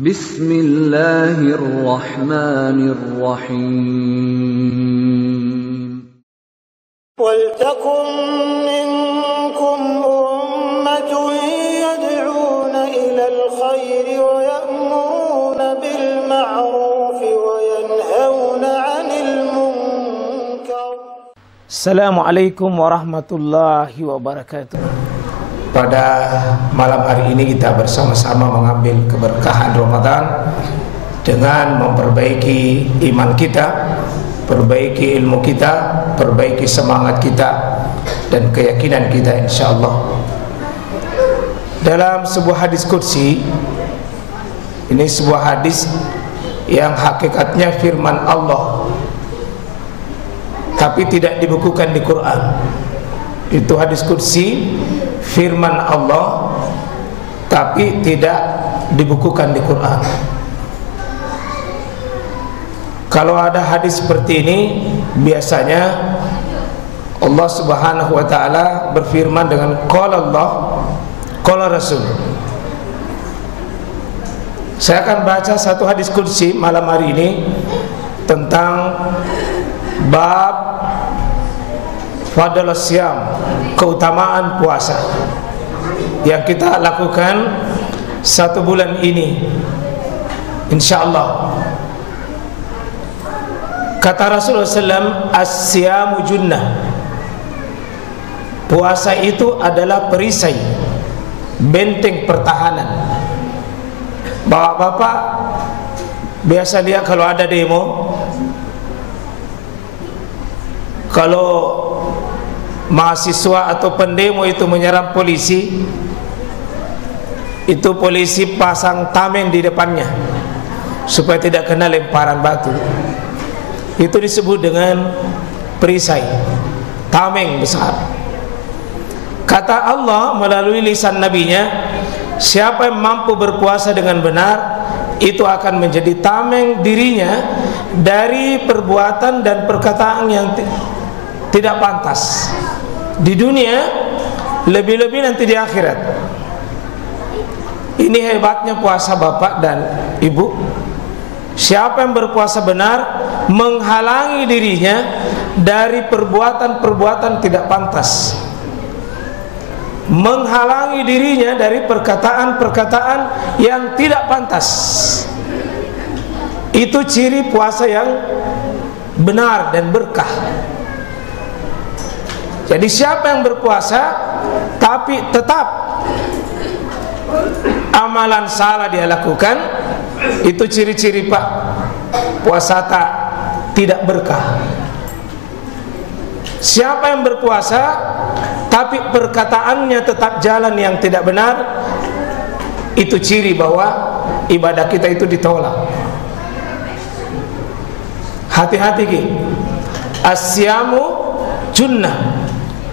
Bismillahirrahmanirrahim. وَلْتَكُنْ مِنْكُمْ أُمَّةٌ يَدْعُونَ إِلَى الْخَيْرِ وَيَأْمُرُونَ بِالْمَعْرُوفِ وَيَنْهَوْنَ عَنِ الْمُنْكَرِ. Assalamualaikum warahmatullahi wabarakatuh. Pada malam hari ini kita bersama-sama mengambil keberkahan Ramadan dengan memperbaiki iman kita, perbaiki ilmu kita, perbaiki semangat kita dan keyakinan kita insyaallah. Dalam sebuah hadis qudsi, ini sebuah hadis yang hakikatnya firman Allah tapi tidak dibukukan di Quran. Itu hadis qudsi, firman Allah tapi tidak dibukukan di Quran. Kalau ada hadis seperti ini, biasanya Allah Subhanahu wa taala berfirman dengan qala Allah, qala Rasul. Saya akan baca satu hadis qudsi malam hari ini tentang bab fadl siyam, keutamaan puasa yang kita lakukan satu bulan ini insyaallah. Kata Rasulullah SAW, as-siyamu junnah, puasa itu adalah perisai, benteng pertahanan. Bapak-bapak biasa lihat kalau ada demo, kalau mahasiswa atau pendemo itu menyerang polisi, itu polisi pasang tameng di depannya supaya tidak kena lemparan batu. Itu disebut dengan perisai, tameng besar. Kata Allah melalui lisan nabinya, siapa yang mampu berpuasa dengan benar, itu akan menjadi tameng dirinya dari perbuatan dan perkataan yang tidak pantas di dunia, lebih-lebih nanti di akhirat. Ini hebatnya puasa bapak dan ibu. Siapa yang berpuasa benar menghalangi dirinya dari perbuatan-perbuatan tidak pantas, menghalangi dirinya dari perkataan-perkataan yang tidak pantas. Itu ciri puasa yang benar dan berkah. Jadi siapa yang berpuasa tapi tetap amalan salah dia lakukan, itu ciri-ciri pak puasa tidak berkah. Siapa yang berpuasa tapi perkataannya tetap jalan yang tidak benar, itu ciri bahwa ibadah kita itu ditolak. Hati-hati ki, as-siyamu junnah,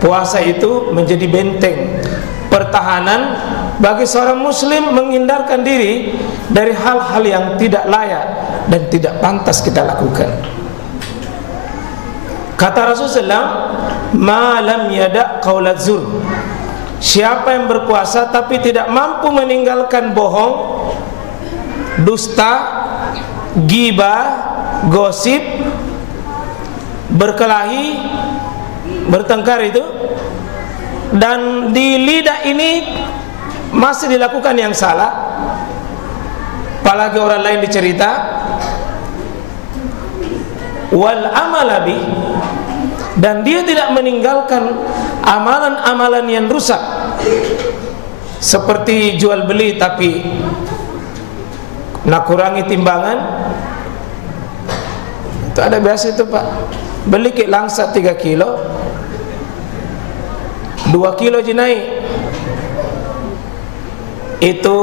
puasa itu menjadi benteng pertahanan bagi seorang muslim menghindarkan diri dari hal-hal yang tidak layak dan tidak pantas kita lakukan. Kata Rasulullah, ma lam yada' qaulat zur, siapa yang berpuasa tapi tidak mampu meninggalkan bohong, dusta, ghibah, gosip, berkelahi, bertengkar itu, dan di lidah ini masih dilakukan yang salah, apalagi orang lain dicerita, wal amalabi, dan dia tidak meninggalkan amalan-amalan yang rusak seperti jual beli tapi nak kurangi timbangan. Itu ada biasa itu pak, beli ke langsat 3 kilo, 2 kilo jenai, itu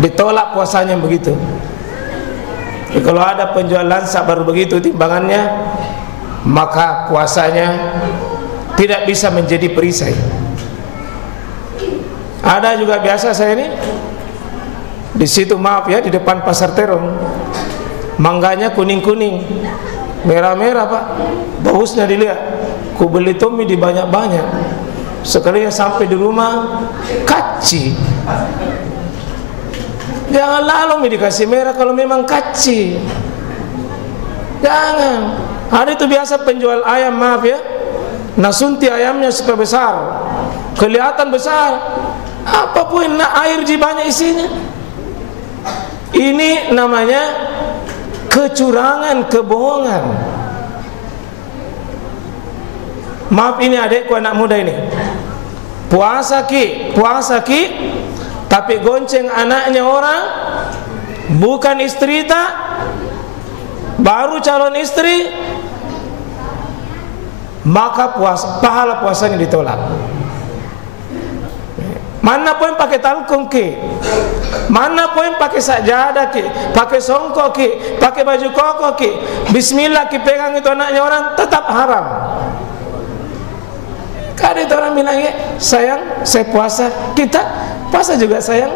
ditolak puasanya begitu. Jadi kalau ada penjual langsat baru begitu timbangannya, maka puasanya tidak bisa menjadi perisai. Ada juga biasa saya ini di situ, maaf ya, di depan pasar terong, mangganya kuning-kuning, merah-merah pak, bausnya dilihat, ku beli Tommy di banyak-banyak, sekalinya sampai di rumah kaci. Jangan lalu dikasih merah kalau memang kecil. Jangan. Ada itu biasa penjual ayam, maaf ya, nasunti ayamnya supaya besar, kelihatan besar. Apapun air banyak isinya. Ini namanya kecurangan, kebohongan. Maaf, ini adekku anak muda ini. Puasa ki, tapi gonceng anaknya orang, bukan istri tak, baru calon istri, maka pahala puasanya ditolak. Mana pun pakai talkung ki, mana pun pakai sajadah ki, pakai songkok ki, pakai baju koko ki, bismillah ki pegang itu anaknya orang, tetap haram. Kadang itu orang bilang, ya sayang, saya puasa, kita puasa juga sayang,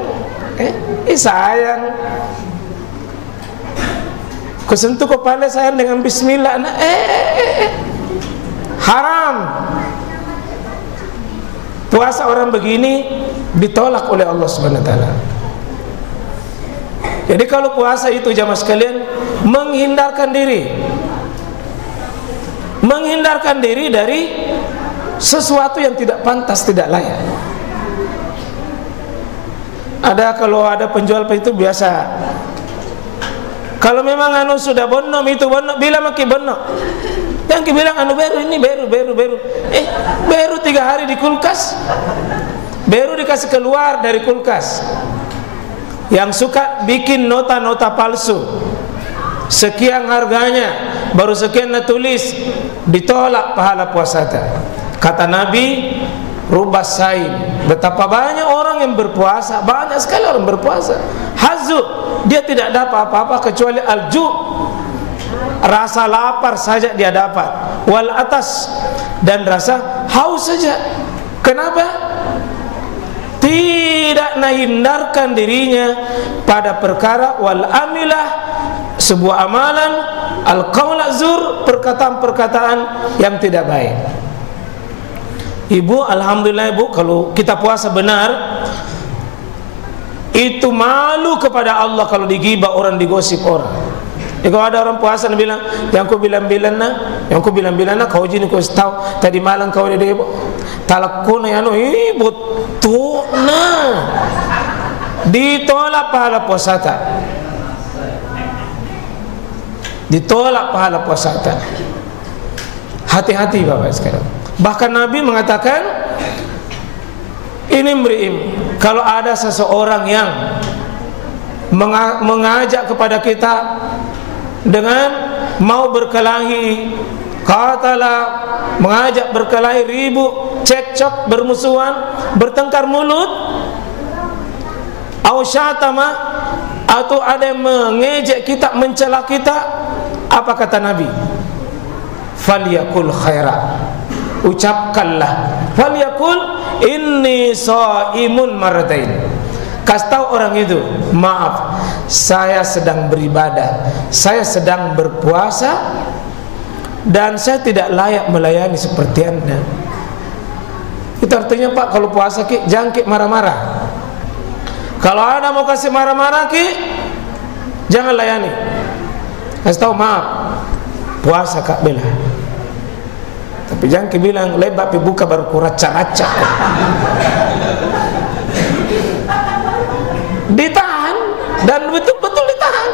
sayang, kusentuh kepala sayang dengan bismillah, haram. Puasa orang begini ditolak oleh Allah Subhanahu wa taala. Jadi kalau puasa itu jamaah sekalian, menghindarkan diri dari sesuatu yang tidak pantas, tidak layak. Kalau ada penjual itu biasa, kalau memang sudah bonom itu bonom, bilang maki bonom. Yang bilang baru ini baru. Baru 3 hari di kulkas, baru dikasih keluar dari kulkas. Yang suka bikin nota-nota palsu, sekian harganya, baru sekian tulis, ditolak pahala puasa. Kata Nabi, rubas saim, betapa banyak orang yang berpuasa, banyak sekali orang berpuasa, hazu, dia tidak dapat apa-apa kecuali alju, rasa lapar saja dia dapat, wal atas, dan rasa haus saja. Kenapa? Tidak menghindarkan dirinya pada perkara wal amilah, sebuah amalan, al qaul azur, perkataan-perkataan yang tidak baik. Ibu, alhamdulillah ibu, kalau kita puasa benar, itu malu kepada Allah kalau digibah orang, digosip orang. Kalau ada orang puasa yang bilang, yang ku bilang-bilang na, kau jini kau tahu tadi malam kau ada ibu, talakuna ya ibu tuh na, ditolak pahala puasa ta, ditolak pahala puasa ta. Hati-hati bapak sekarang. Bahkan Nabi mengatakan, ini mri'im, kalau ada seseorang yang mengajak kepada kita dengan mau berkelahi, katalah mengajak berkelahi, ribut, cekcok, bermusuhan, bertengkar mulut, au syatama, atau ada yang mengejek kita, mencela kita, apa kata Nabi? Falyakul khaira, ucapkanlah, falyakul inni shaimun marratain. Kasih tahu orang itu, maaf, saya sedang beribadah, saya sedang berpuasa, dan saya tidak layak melayani seperti Anda. Itu artinya Pak, kalau puasa ki, jangan ki marah-marah. Kalau Anda mau kasih marah-marah ki, jangan layani. Kasih tahu, maaf, puasa Kak Bela. Tapi jangan ki bilang lebar pi buka baru kuraca-raca. Ditahan, dan betul-betul ditahan.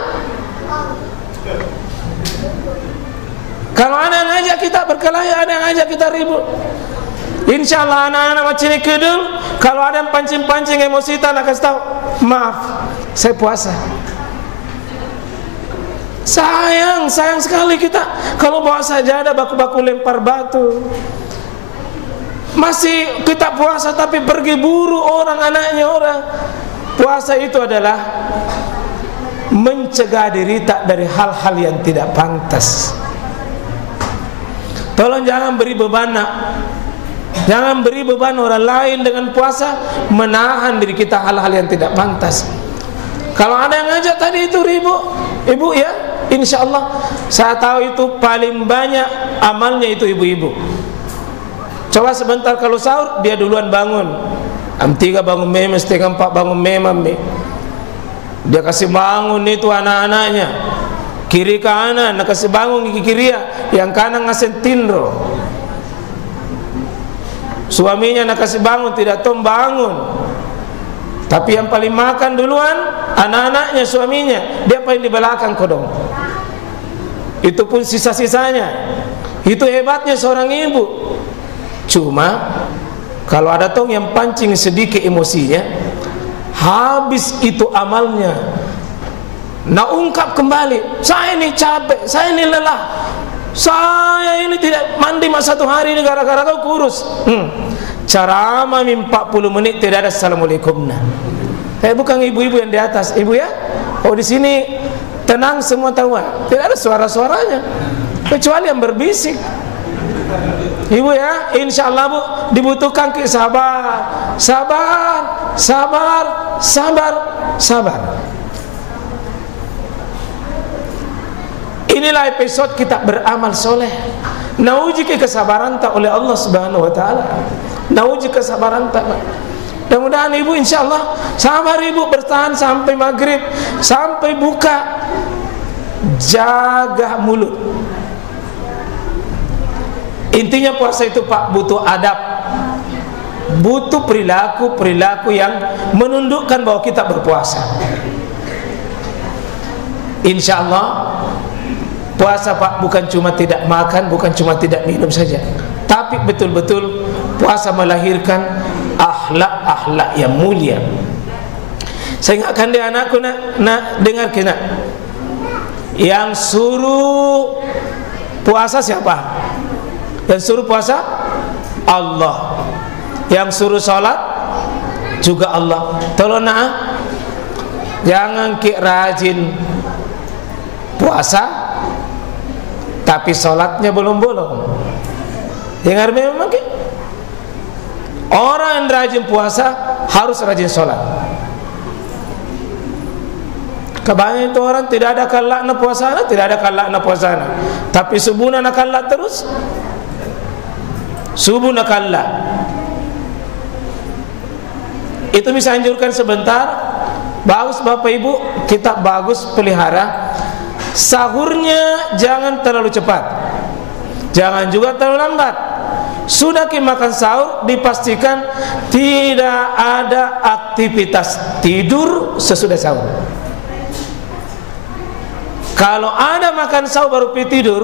Kalau ada yang ngajak kita berkelahi, ada yang ngajak kita ribut, insya Allah anak-anak macam ini kedul. Kalau ada yang pancing-pancing emosi, tak kasih tahu, maaf, saya puasa. Sayang sekali kita kalau bawa sajadah baku-baku lempar batu. Masih kita puasa tapi pergi buru orang, anaknya orang. Puasa itu adalah mencegah diri tak dari hal-hal yang tidak pantas. Tolong jangan beri beban, jangan beri beban orang lain dengan puasa, menahan diri kita hal-hal yang tidak pantas. Kalau ada yang ngajak tadi itu ribut, ibu ya, insya Allah saya tahu itu paling banyak amalnya itu ibu-ibu. Coba sebentar kalau sahur dia duluan bangun, jam 3 bangun meme, setengah 4 bangun meme, Dia kasih bangun itu anak-anaknya, kiri kanan, nak kasih bangun ke kiri, yang kanan ngasih tinro. Suaminya nak kasih bangun, tidak tahu bangun. Tapi yang paling makan duluan anak-anaknya, suaminya. Dia paling di belakang kodong. Itu pun sisa-sisanya. Itu hebatnya seorang ibu. Cuma kalau ada tong yang pancing sedikit emosinya, habis itu amalnya. Nak ungkap kembali, saya ini capek, saya ini lelah, saya ini tidak mandi mas 1 hari ini gara-gara kau kurus. Ceramah 40 menit tidak ada assalamualaikum. Bukan ibu-ibu yang di atas, ibu ya. Oh di sini tenang semua tahu, tidak ada suara-suaranya kecuali yang berbisik. Ibu ya, insya Allah bu, dibutuhkan sabar, sabar, sabar, sabar, sabar. Inilah episode kita beramal soleh. Nauji kesabaran tak oleh Allah Subhanahu Wa Taala. Nauji kesabaran tak. Mudah-mudahan ibu insya Allah sabar, ibu bertahan sampai maghrib, sampai buka. Jaga mulut. Intinya puasa itu Pak butuh adab, butuh perilaku yang menundukkan bahwa kita berpuasa. Insya Allah puasa Pak bukan cuma tidak makan, bukan cuma tidak minum saja, tapi betul-betul puasa melahirkan akhlak-akhlak yang mulia. Saya ingatkan dia anakku nak dengar kena. Yang suruh puasa siapa? Yang suruh puasa Allah. Yang suruh sholat juga Allah. Tolong jangan rajin puasa tapi sholatnya bolong-bolong. Dengar memang orang yang rajin puasa harus rajin sholat. Kebanyakan itu orang tidak ada kalakna puasana, tidak ada kalakna puasana, tapi subuhna nak kalak terus. Subuh nak kalak. Itu bisa anjurkan sebentar. Bagus Bapak Ibu, kita bagus pelihara. Sahurnya jangan terlalu cepat, jangan juga terlalu lambat. Sudah makan sahur, dipastikan tidak ada aktivitas tidur sesudah sahur. Kalau ada makan sahur baru tidur,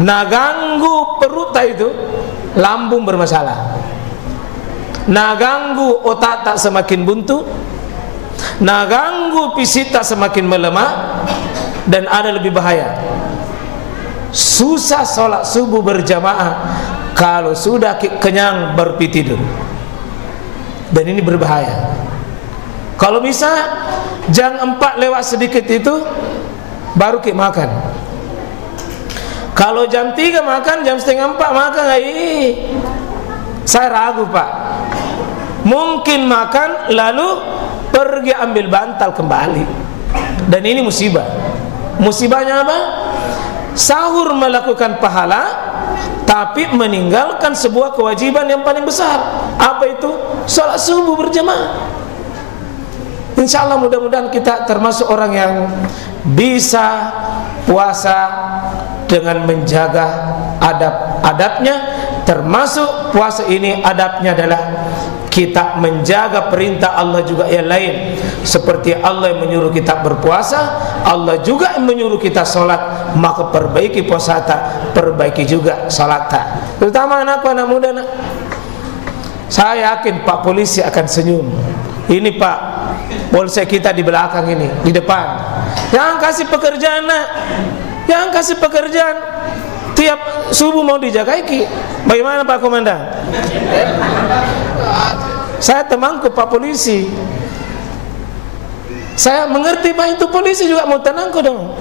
nah ganggu perut itu, lambung bermasalah. Nah ganggu otak tak semakin buntu, nah ganggu fisik tak semakin melemah, dan ada lebih bahaya. Susah sholat subuh berjamaah kalau sudah kenyang baru tidur. Dan ini berbahaya. Kalau bisa jam 4 lewat sedikit itu baru makan. Kalau jam 3 makan, jam setengah 4 makan, saya ragu Pak. Mungkin makan lalu pergi ambil bantal kembali. Dan ini musibah. Musibahnya apa? Sahur melakukan pahala, tapi meninggalkan sebuah kewajiban yang paling besar. Apa itu? Sholat subuh berjamaah. Insya Allah mudah-mudahan kita termasuk orang yang bisa puasa dengan menjaga adab-adabnya. Termasuk puasa ini adabnya adalah kita menjaga perintah Allah juga yang lain. Seperti Allah yang menyuruh kita berpuasa, Allah juga yang menyuruh kita sholat. Maka perbaiki puasa tak, perbaiki juga sholat tak. Terutama anakku, anak muda nak. Saya yakin Pak Polisi akan senyum. Ini Pak Polsek kita di belakang ini, di depan. Yang kasih pekerjaan nak, yang kasih pekerjaan tiap subuh mau dijagai. Bagaimana Pak Komandan? Saya temanku Pak Polisi. Saya mengerti Pak, itu polisi juga mau tenangku dong.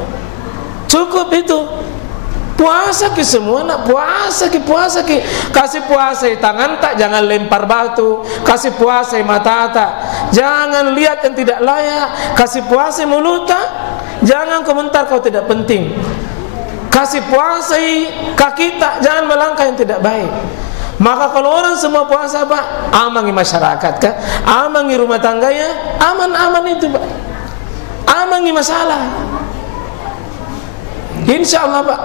Cukup itu. Puasa ke semua nak, puasa ke. Kasih puasa tangan tak, jangan lempar batu. Kasih puasa mata tak, jangan lihat yang tidak layak. Kasih puasa mulut tak, jangan komentar kau tidak penting. Kasih puasa kaki tak, jangan melangkah yang tidak baik. Maka kalau orang semua puasa Pak, amangi masyarakat kah, amangi rumah tangganya, aman-aman itu Pak. amangi masalah. Insya Allah Pak.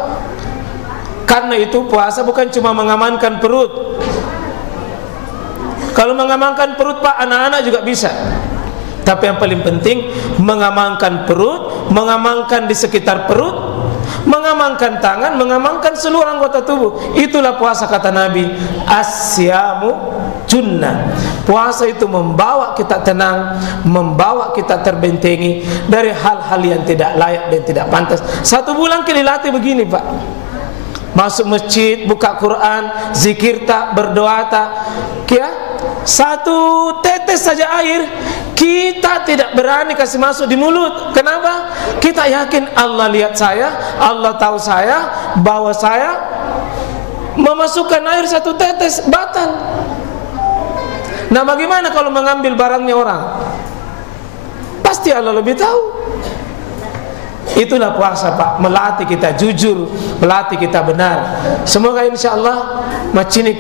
Karena itu puasa bukan cuma mengamankan perut. Kalau mengamankan perut Pak, anak-anak juga bisa. Tapi yang paling penting mengamankan perut, mengamankan di sekitar perut, mengamankan tangan, mengamankan seluruh anggota tubuh. Itulah puasa kata Nabi, as-siyamu junnah. Puasa itu membawa kita tenang, membawa kita terbentengi dari hal-hal yang tidak layak dan tidak pantas. 1 bulan kita dilatih begini Pak. Masuk masjid, buka Quran, zikir tak, berdoa tak, ya, 1 tetes saja air kita tidak berani kasih masuk di mulut. Kenapa? Kita yakin Allah lihat saya, Allah tahu saya, bahwa saya memasukkan air 1 tetes batal. Nah bagaimana kalau mengambil barangnya orang? Pasti Allah lebih tahu. Itulah puasa Pak, melatih kita jujur, melatih kita benar. Semoga insya Allah Macini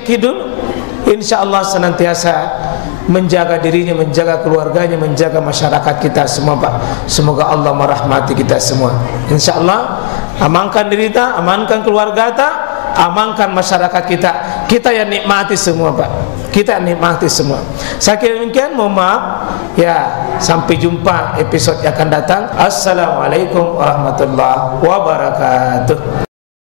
Kidul insya Allah senantiasa menjaga dirinya, menjaga keluarganya, menjaga masyarakat kita semua Pak. Semoga Allah merahmati kita semua. Insya Allah amankan diri kita, amankan keluarga kita, amankan masyarakat kita. Kita yang nikmati semua Pak. Kita nikmati semua. Saya kira demikian, mohon maaf ya, sampai jumpa episode yang akan datang. Assalamualaikum warahmatullahi wabarakatuh.